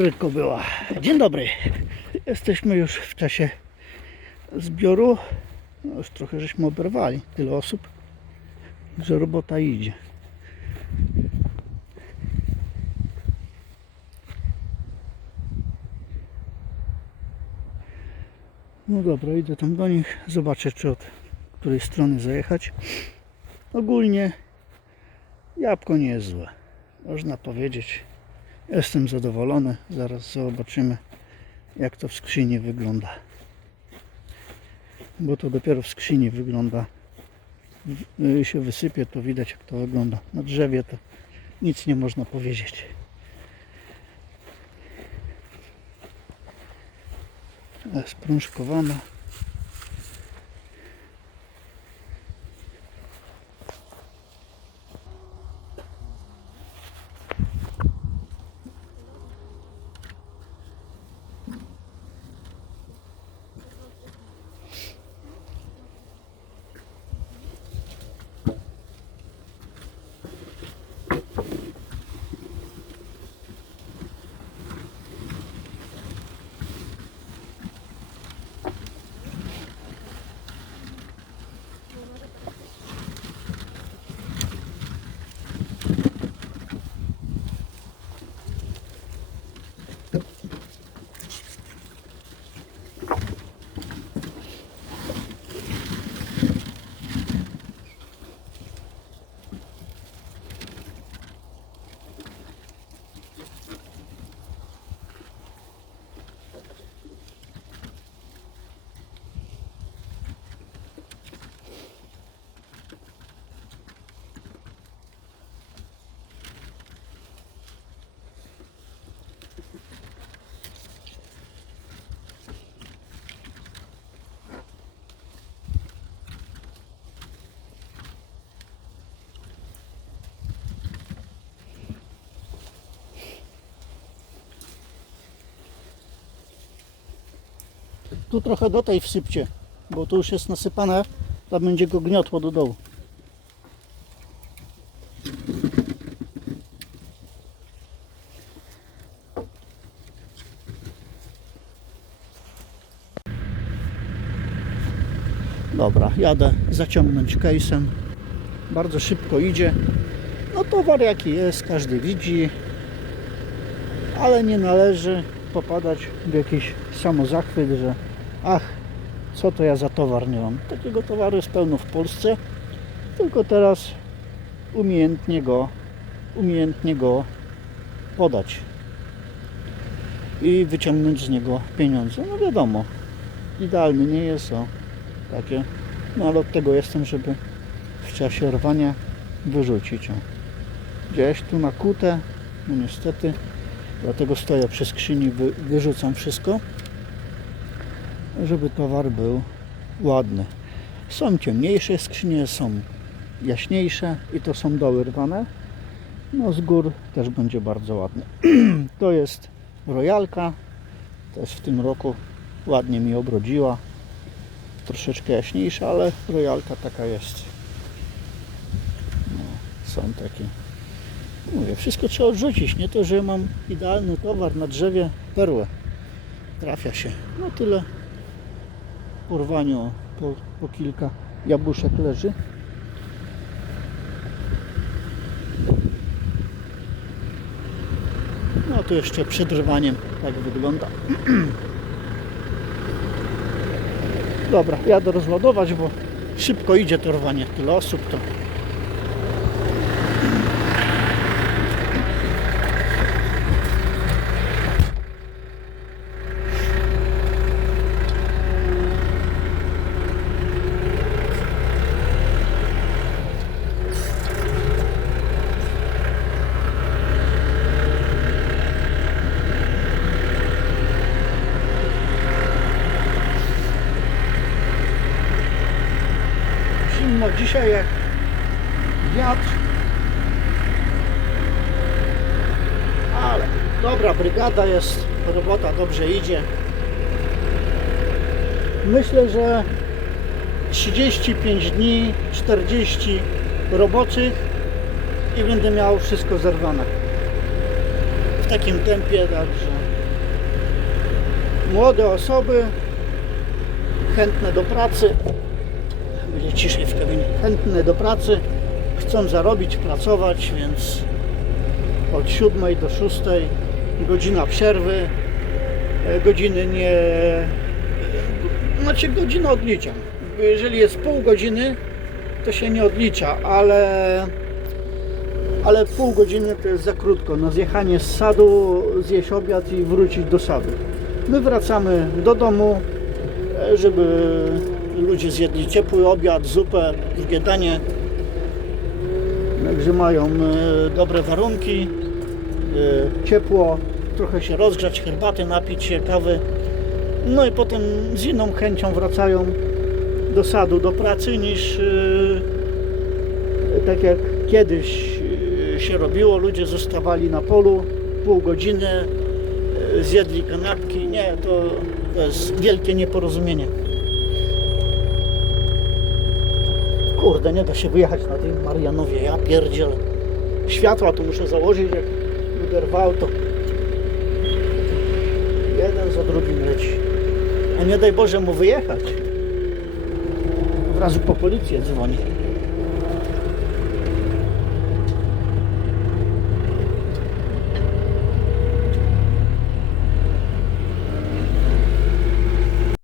Fryko była. Dzień dobry. Jesteśmy już w czasie zbioru. No już trochę żeśmy oberwali. Tyle osób, że robota idzie. No dobra, idę tam do nich. Zobaczę, czy od której strony zajechać. Ogólnie jabłko nie jest złe. Można powiedzieć. Jestem zadowolony. Zaraz zobaczymy, jak to w skrzyni wygląda. Bo to dopiero w skrzyni wygląda. W- y, się wysypie, to widać, jak to wygląda. Na drzewie to nic nie można powiedzieć. Sprążkowana. Tu trochę do tej wsypcie, bo tu już jest nasypane, tam będzie go gniotło do dołu. Dobra, jadę zaciągnąć case'em. Bardzo szybko idzie. No towar jaki jest, każdy widzi, ale nie należy popadać w jakiś samozachwyt, że ach, co to ja za towar nie mam. Takiego towaru jest pełno w Polsce, tylko teraz umiejętnie go, umiejętnie go podać i wyciągnąć z niego pieniądze. No wiadomo, idealny nie jest, o takie, no ale od tego jestem, żeby w czasie rwania wyrzucić. O. Gdzieś tu na kutę, no niestety, dlatego stoję przy skrzyni, wy, wyrzucam wszystko żeby towar był ładny. Są ciemniejsze skrzynie, są jaśniejsze i to są doły rwane. No z gór też będzie bardzo ładny. to jest rojalka. Też w tym roku ładnie mi obrodziła. Troszeczkę jaśniejsza, ale rojalka taka jest. No, są takie. Mówię, wszystko trzeba odrzucić. Nie to, że mam idealny towar na drzewie, perłę. Trafia się. No tyle po rwaniu po, po kilka jabłuszek leży. No to jeszcze przed rwaniem tak wygląda. Dobra, jadę rozładować, bo szybko idzie to rwanie. Tyle osób to. Zimno dzisiaj jak wiatr. Ale dobra brygada jest, robota dobrze idzie. Myślę, że 35 dni, 40 roboczych i będę miał wszystko zerwane. W takim tempie, także młode osoby chętne do pracy, będzie ciszej w kabinie, chętne do pracy, chcą zarobić, pracować, więc od 7 do 6 godzina przerwy, e, godziny nie, znaczy godzina odliczam. Jeżeli jest pół godziny, to się nie odlicza, ale ale pół godziny to jest za krótko na zjechanie z sadu, zjeść obiad i wrócić do sadu. My wracamy do domu, e, żeby ludzie zjedli ciepły obiad, zupę, drugie danie. Także mają e, dobre warunki, e, ciepło, trochę się rozgrzać, herbaty napić się, kawy. No i potem z inną chęcią wracają do sadu, do pracy niż e, tak jak kiedyś się robiło, ludzie zostawali na polu pół godziny, zjedli kanapki. Nie, to, to jest wielkie nieporozumienie. Kurde, nie da się wyjechać na tym Marianowie, ja pierdziel. Światła tu muszę założyć, jak uderwał to jeden za drugim leci. A nie daj Boże mu wyjechać. Od razu po policję dzwoni.